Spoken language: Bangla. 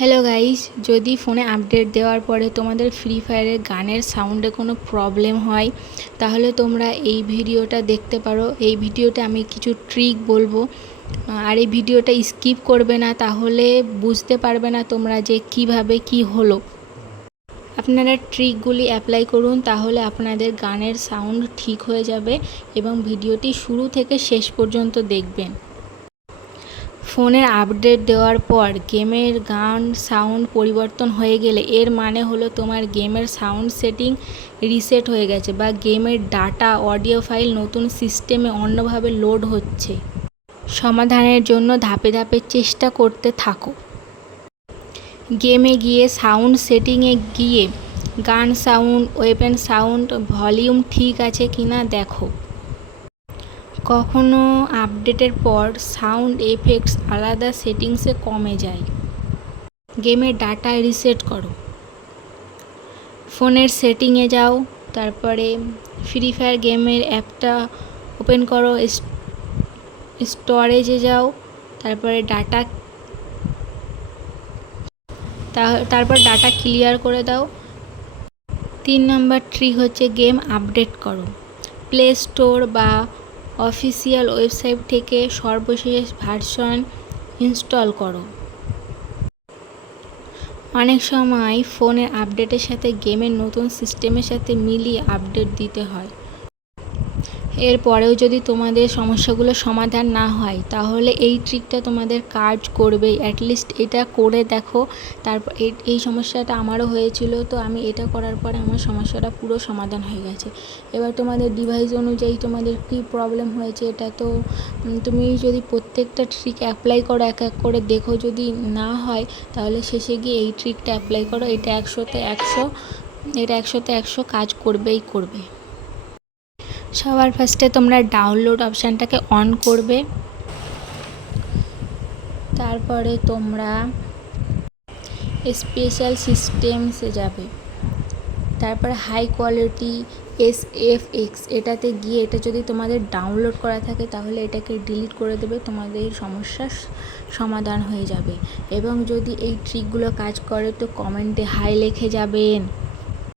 হ্যালো গাইস, যদি ফোনে আপডেট দেওয়ার পরে তোমাদের ফ্রি ফায়ারের গানের সাউন্ডে কোনো প্রবলেম হয় তাহলে তোমরা এই ভিডিওটা দেখতে পারো। এই ভিডিওতে আমি কিছু ট্রিক বলবো, আর এই ভিডিওটা স্কিপ করবে না, তাহলে বুঝতে পারবে না তোমরা যে কিভাবে কি হলো। আপনারা ট্রিকগুলি অ্যাপ্লাই করুন, তাহলে আপনাদের গানের সাউন্ড ঠিক হয়ে যাবে এবং ভিডিওটি শুরু থেকে শেষ পর্যন্ত দেখবেন। ফোনের আপডেট দেওয়ার পর গেমের গান সাউন্ড পরিবর্তন হয়ে গেলে এর মানে হলো তোমার গেমের সাউন্ড সেটিং রিসেট হয়ে গেছে বা গেমের ডাটা অডিও ফাইল নতুন সিস্টেমে অন্যভাবে লোড হচ্ছে। সমাধানের জন্য ধাপে ধাপে চেষ্টা করতে থাকো। গেমে গিয়ে সাউন্ড সেটিংয়ে গিয়ে গান সাউন্ড, ওয়েপেন সাউন্ড, ভলিউম ঠিক আছে কিনা দেখো। কখনো আপডেটের পর সাউন্ড এফেক্টস আলাদা সেটিংসে কমে যায়। গেমের ডাটা রিসেট করো। ফোনের সেটিংয়ে যাও, তারপরে ফ্রি ফায়ার গেমের অ্যাপটা ওপেন করো, স্টোরেজে যাও, তারপরে ডাটা ক্লিয়ার করে দাও। 3 নম্বর ট্রিক হচ্ছে গেম আপডেট করো। প্লে স্টোর বা অফিসিয়াল ওয়েবসাইট থেকে সর্বশেষ ভার্সন ইনস্টল করো। অনেক সময় ফোনের আপডেটের সাথে গেমের নতুন সিস্টেমের সাথে মিলিয়ে আপডেট দিতে হয়। এরপরেও যদি তোমাদের সমস্যাগুলো সমাধান না হয় তাহলে এই ট্রিকটা তোমাদের কাজ করবেই। অ্যাটলিস্ট এটা করে দেখো। তারপর এই সমস্যাটা আমারও হয়েছিল, তো আমি এটা করার পরে আমার সমস্যাটা পুরো সমাধান হয়ে গেছে। এবার তোমাদের ডিভাইস অনুযায়ী তোমাদের কী প্রবলেম হয়েছে এটা তো তুমি যদি প্রত্যেকটা ট্রিক অ্যাপ্লাই করো, এক এক করে দেখো, যদি না হয় তাহলে শেষে গিয়ে এই ট্রিকটা অ্যাপ্লাই করো। এটা 100তে 100 কাজ করবেই করবে। সবার ফার্স্টে তোমরা ডাউনলোড অপশানটাকে অন করবে। তারপরে তোমরা স্পেশাল সিস্টেমসে যাবে, তারপরে হাই কোয়ালিটি SFX এটাতে গিয়ে এটা যদি তোমাদের ডাউনলোড করা থাকে তাহলে এটাকে ডিলিট করে দেবে, তোমাদের সমস্যার সমাধান হয়ে যাবে। এবং যদি এই ট্রিকগুলো কাজ করে তো কমেন্টে হাই লিখে যাবেন।